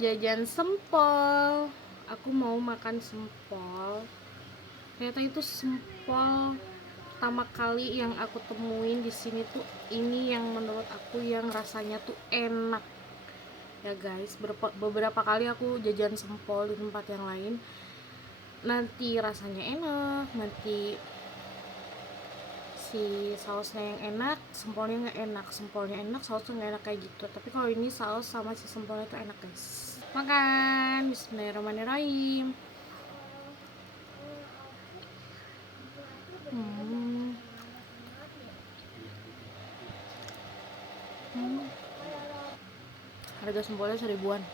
jajan sempol. Aku mau makan sempol. Ternyata itu sempol pertama kali yang aku temuin di sini tuh, ini yang menurut aku yang rasanya tuh enak ya guys. Beberapa kali aku jajan sempol di tempat yang lain, nanti rasanya enak, nanti si sausnya yang enak, sempolnya nggak enak, sempolnya enak, sausnya nggak enak, kayak gitu. Tapi kalau ini saus sama si sempolnya itu enak guys. Makan, bismillahirrahmanirrahim. Hmm. Hmm. Harga sempolnya 1000-an.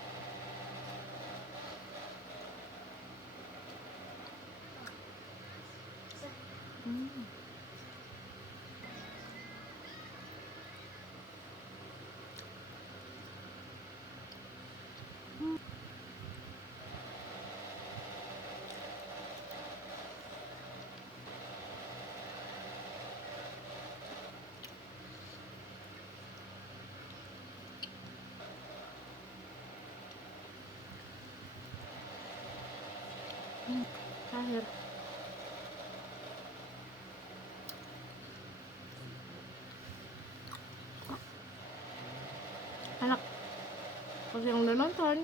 Hmm. Terakhir enak. Terus yang udah nonton